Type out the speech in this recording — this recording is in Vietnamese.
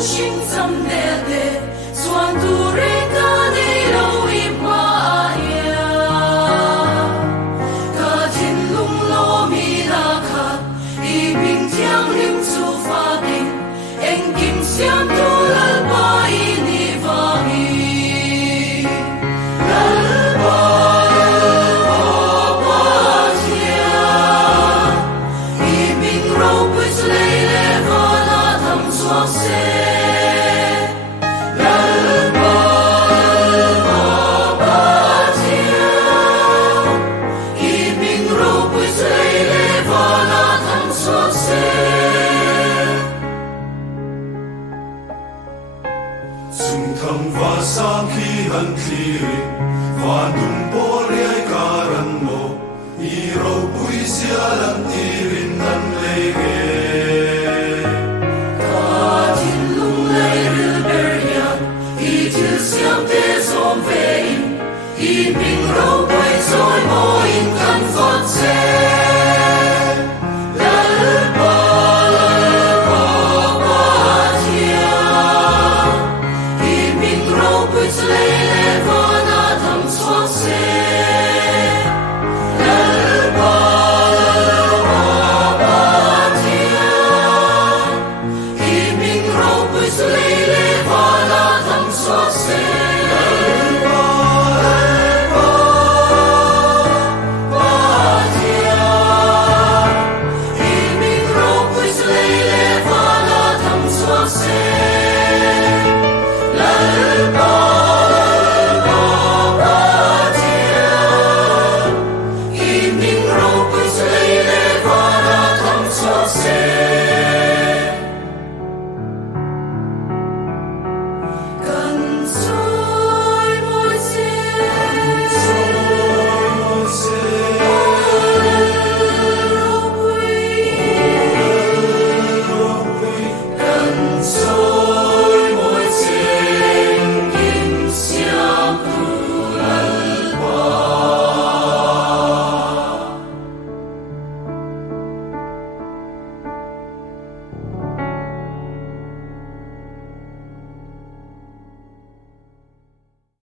心怎的的，算杜瑞卡的路一马呀，卡天龙罗米那卡，一并将领出发定，恩金相杜了巴伊尼法伊，了巴家，一并肉不是累累和那汤所塞。Sungthang vasakihan tiri, vanung pori ay karan mo, iraw pu'y siyalang tirin ng lege. Katin lung lay rilberyan, itil siyang te som vein, ibing raw pu'y soy mo.